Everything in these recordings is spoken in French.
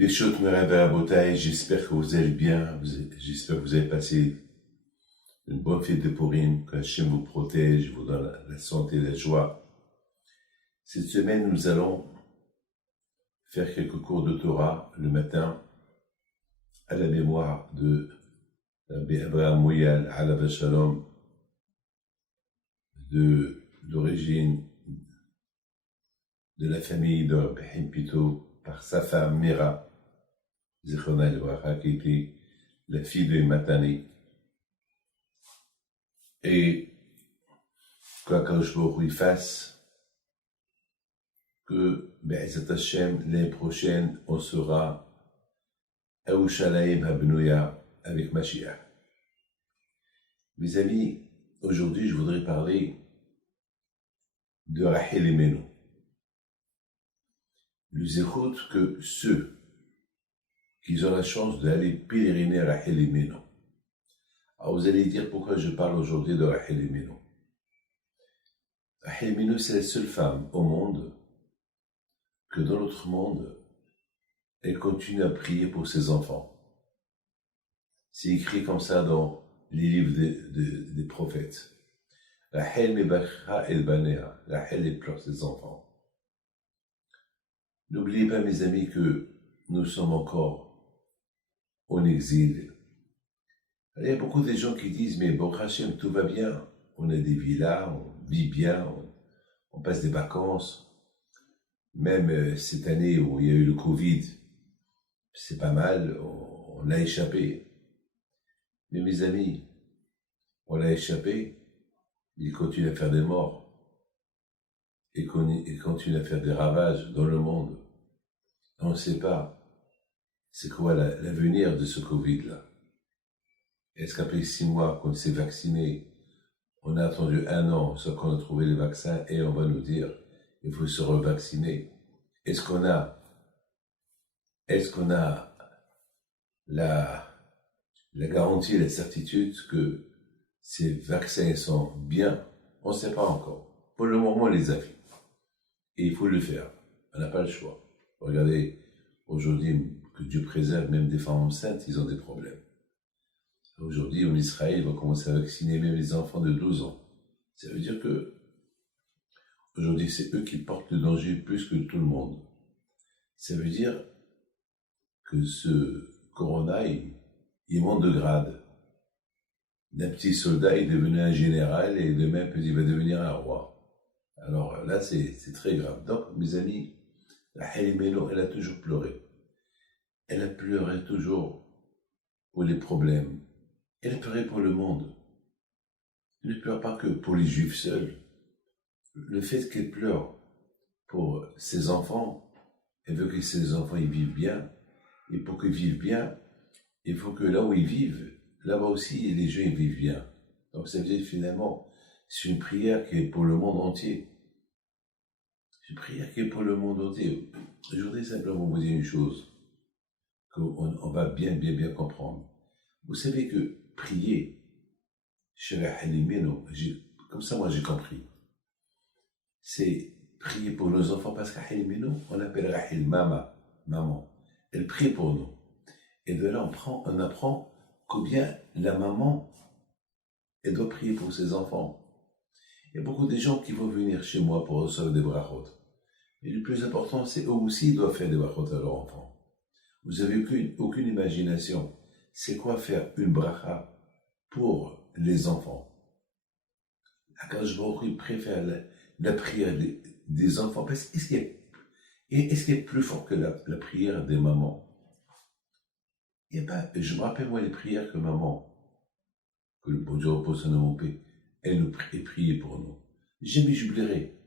Bishot Merav Rabotai, j'espère que vous allez bien, j'espère que vous avez passé une bonne fête de Purim, que Hachem vous protège, vous donne la santé et la joie. Cette semaine, nous allons faire quelques cours de Torah le matin à la mémoire de Rabbi Abraham Mouyal, Alav Shalom, d'origine de la famille de Rabbi Haim Pito, par sa femme Mira, Zichronah Livracha, qui était la fille de Matani. Et qu'Akadosh Baruch Hu fasse que, Be'ezat Hashem, l'année prochaine, on sera à Yerushalayim Habnouya avec Mashiach. Mes amis, aujourd'hui, je voudrais parler de Rachel Imenu. Le zéchout que ceux qui ont la chance d'aller pèleriner à Rachel Imenu. Alors vous allez dire pourquoi je parle aujourd'hui de Rachel Imenu. Rachel Imenu, c'est la seule femme au monde que dans l'autre monde, elle continue à prier pour ses enfants. C'est écrit comme ça dans les livres des prophètes. Rachel mebacha el banea. Rachel elle pleure ses enfants. N'oubliez pas, mes amis, que nous sommes encore en exil. Il y a beaucoup de gens qui disent, mais bon, Hachem, tout va bien. On a des villas, on vit bien, on passe des vacances. Même cette année où il y a eu le Covid, c'est pas mal, on a échappé. Mais mes amis, on a échappé, il continue à faire des morts. Et continue à faire des ravages dans le monde. On ne sait pas c'est quoi l'avenir de ce Covid-là. Est-ce qu'après 6 mois qu'on s'est vacciné, on a attendu 1 an, sauf qu'on a trouvé les vaccins et on va nous dire il faut se revacciner. Est-ce qu'on a la garantie, la certitude que ces vaccins sont bien? On ne sait pas encore. Pour le moment, on les a fait. Et il faut le faire. On n'a pas le choix. Regardez, aujourd'hui, que Dieu préserve, même des femmes enceintes, ils ont des problèmes. Aujourd'hui, en Israël, ils vont commencer à vacciner même les enfants de 12 ans. Ça veut dire que, aujourd'hui, c'est eux qui portent le danger plus que tout le monde. Ça veut dire que ce corona, il monte de grade. D'un petit soldat, il est devenu un général et demain, il va devenir un roi. Alors là, c'est très grave. Donc, mes amis, Rachel Imenu, elle a toujours pleuré. Elle a pleuré toujours pour les problèmes. Elle a pleuré pour le monde. Elle ne pleure pas que pour les Juifs seuls. Le fait qu'elle pleure pour ses enfants, elle veut que ses enfants ils vivent bien. Et pour qu'ils vivent bien, il faut que là où ils vivent, là-bas aussi, les gens ils vivent bien. Donc ça veut dire finalement, c'est une prière qui est pour le monde entier. C'est une prière qui est pour le monde entier. Je voudrais simplement vous dire une chose, qu'on va bien comprendre. Vous savez que prier chez Rachel Imenu, comme ça moi j'ai compris, c'est prier pour nos enfants parce que Rachel Imenu, on l'appelle Rachel maman. Elle prie pour nous. Et de là on apprend combien la maman, elle doit prier pour ses enfants. Il y a beaucoup de gens qui vont venir chez moi pour recevoir des brachot. Et le plus important, c'est eux aussi doivent faire des brachot à leurs enfants. Vous n'avez aucune imagination. C'est quoi faire une bracha pour les enfants? Akadosh Baruch Hu préfère la prière des enfants. Parce qu'est-ce qui est plus fort que la prière des mamans? Il y a pas, je me rappelle moi les prières que maman, que le bon Dieu repose son âme en paix, elle nous priait pour nous. Jamais j'oublierai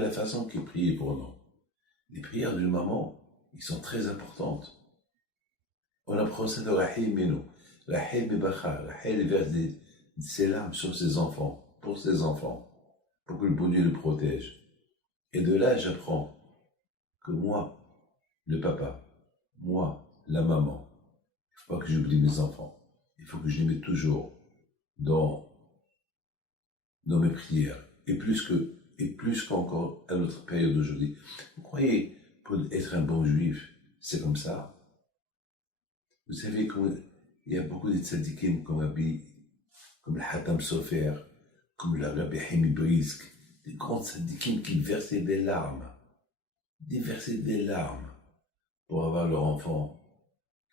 la façon qu'elle priait pour nous. Les prières d'une maman, ils sont très importantes. On apprend ça de Rachel Imenu. Rachel mebacha. Rachel verse ses larmes sur ses enfants, pour que le bon Dieu le protège. Et de là, j'apprends que moi, le papa, moi, la maman, il ne faut pas que j'oublie mes enfants. Il faut que je les mette toujours dans mes prières. Et plus qu'encore à notre période d'aujourd'hui. Vous croyez, pour être un bon juif, c'est comme ça. Vous savez, il y a beaucoup de tzadikim comme le Hatam Sofer, comme le Rabbi Himi Brisk, des grands tzadikim qui versaient des larmes, pour avoir leurs enfants,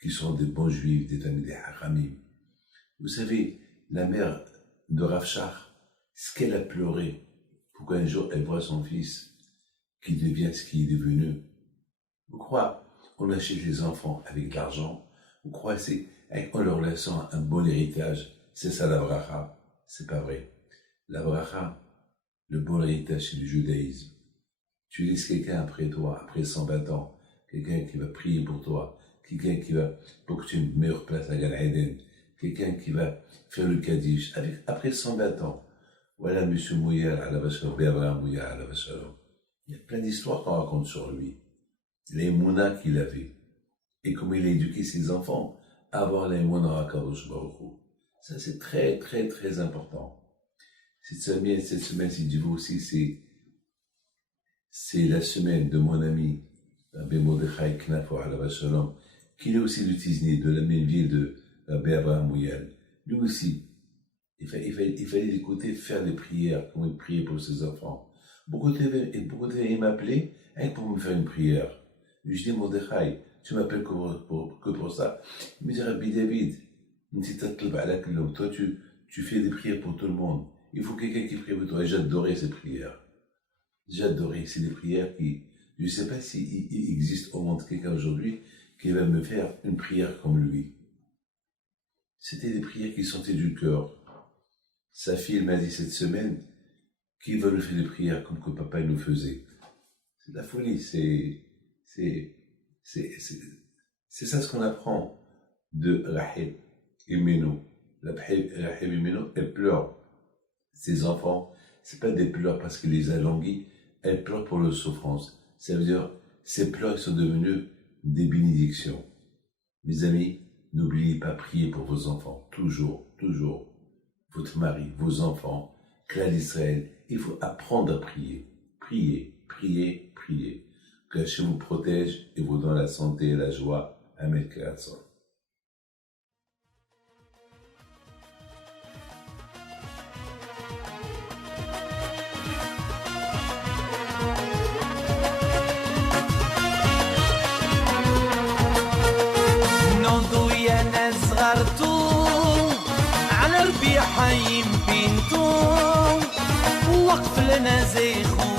qui sont des bons juifs, des amis des haramim. Vous savez, la mère de Rav Shach, ce qu'elle a pleuré, pour qu'un jour elle voit son fils qui devient ce qu'il est devenu. Vous croyez, on achète les enfants avec de l'argent, vous croyez, c'est en leur laissant un bon héritage, c'est ça la bracha? C'est pas vrai. La bracha, le bon héritage, c'est le judaïsme. Tu laisses quelqu'un après toi, après 120 ans, quelqu'un qui va prier pour toi, quelqu'un qui va, pour que tu aies une meilleure place à Gan Eden, quelqu'un qui va faire le Kaddish, après 120 ans. Voilà M. Mouyal, Abraham Mouyal, à la Shalom. Il y a plein d'histoires qu'on raconte sur lui. Les mouna qu'il avait. Et comment il a éduqué ses enfants à avoir les mouna à Kadosh Baruch Hu. Ça, c'est très, très, très important. Cette semaine, si Dieu veut aussi, c'est la semaine de mon ami, Rabbi Mordechai Knafo, à la Shalom, qui est aussi de Tizni, de la même ville de Rabbi Abraham Mouyal. Lui aussi, il fallait l'écouter faire des prières, comment il priait pour ses enfants. Beaucoup de m'appelaient pour me faire une prière. Je dis, Mordechai, tu m'appelles que pour ça. Il me dit, Rabbi David, toi, tu fais des prières pour tout le monde. Il faut quelqu'un qui prie pour toi. Et j'adorais ces prières. J'adorais. C'est des prières qui, je ne sais pas s'il existe au monde quelqu'un aujourd'hui qui va me faire une prière comme lui. C'était des prières qui sortaient du cœur. Sa fille m'a dit cette semaine qu'il veut nous faire des prières comme que papa nous faisait. C'est de la folie. C'est ça ce qu'on apprend de Rahel Imenu. Rahel Imenu, elle pleure. Ses enfants, c'est pas des pleurs parce qu'elle les a languis, elle pleure pour leur souffrance. Ça veut dire, ces pleurs sont devenus des bénédictions. Mes amis, n'oubliez pas prier pour vos enfants. Toujours, toujours. Votre mari, vos enfants, clan d'Israël, il faut apprendre à prier. Priez, priez, priez. Que Hachem vous protège et vous donne la santé et la joie. Amen. على ربيع حيم بنتو وقف لنا زي خو